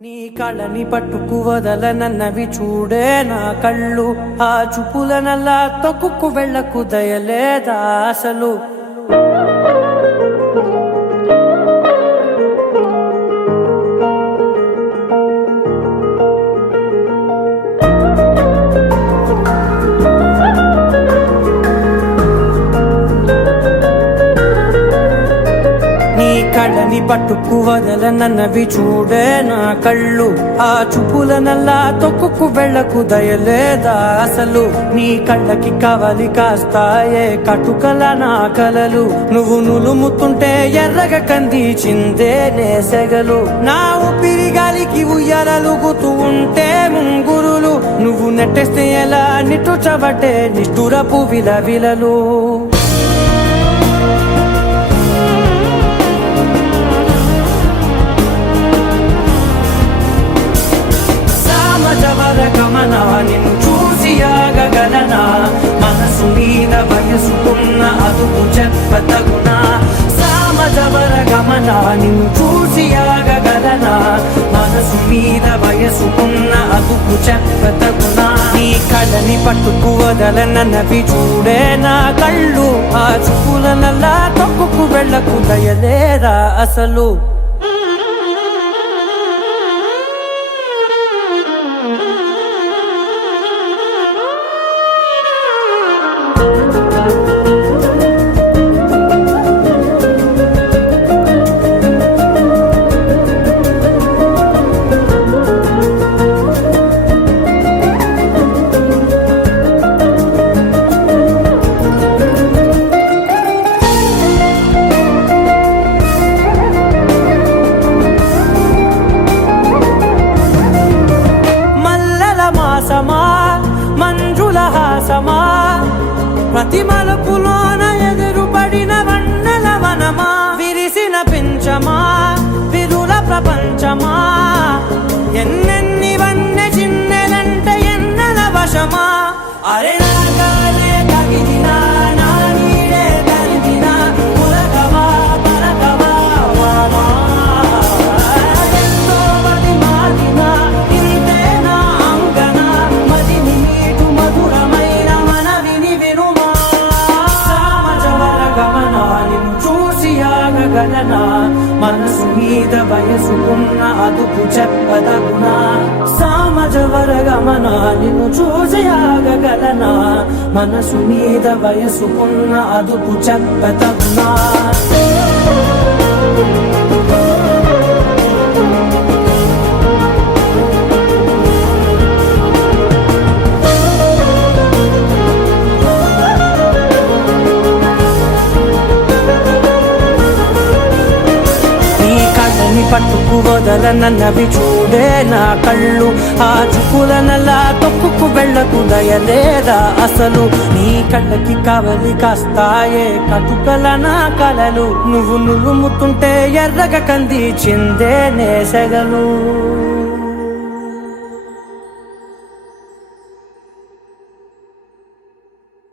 నీ కళ్ళని పట్టుకు వదలనన్నవి చూడే నా కళ్ళు, ఆ చూపులనల్లా తొక్కుకు వెళ్ళకు దయలేదా అసలు. కళ్ళని పట్టుకు వదలనన్నవి చూడే నా కళ్ళు, ఆ చూపులనల్లా తొక్కుకు వెళ్ళకు దయలేదా అసలు. నీ కళ్ళకి కవలి కాస్తాయే కటుకల నా కలలు, నువ్వు నులుముతుంటే ఎర్రగ కందిచిందే నేసెగలు. నా ఊపిరి గాలికి ఉయ్యాలలుగుతూ ఉంటే ముంగురులు, నువ్వు నెట్టేస్తే ఎలా నిట్టుచబట్టే నిష్ఠురపు విలవిలలు. గమనా నిన్ను చూసి ఆగగలనా, మనసు మీద వయసుకున్న అదుపు చెప్పతగునా. సామజవర గమనా నిన్ను చూసి ఆగగలనా, మనసు మీద వయసుకున్న అదుపు చెప్పతగునా. నీ కళ్ళని పట్టుకు వదలనన్నవి చూడే నా కళ్ళు, ఆ చూపులనల్లా తొక్కుకు వెళ్ళకు దయలేరా అసలు. మంజుల హాసమా ప్రతి మలుపులోన ఎదురుపడిన వన్నెల వనమా, విరిసిన పించమా విరుల ప్రపంచమా, ఎన్నెన్ని వన్నె చిన్నెలంటే ఎన్నెల వశమా. అరే నాగాలే తగిలినా నా నీడే తరిమినా ఉలకవా పలకవా వామా, ఎంతో మది మారినా ఇంతే నా అంగన, మదిని నీటు మధురమైన మనవిని వినుమా. సామజవర గమనా నిన్ను చూసి ఆగగలనా, మనసు మీద వయసుకున్న అదుపు చెప్పదగునా. సామజవర గమనా నిన్ను చూసి ఆగగలనా, మనసు మీద వయసుకున్న అదుపు చెప్పదగునా. పట్టుకు వదలనన్నవి చూడే నా కళ్ళు, ఆ చూపులనల్లా తొక్కుకు వెళ్ళకు దయలేదా అసలు. నీ కళ్ళకి కవలి కాస్తాయే కటుకల నా కలలు, నువ్వు నులుముతుంటే ఎర్రగ కందిచిందే నేసెగలు.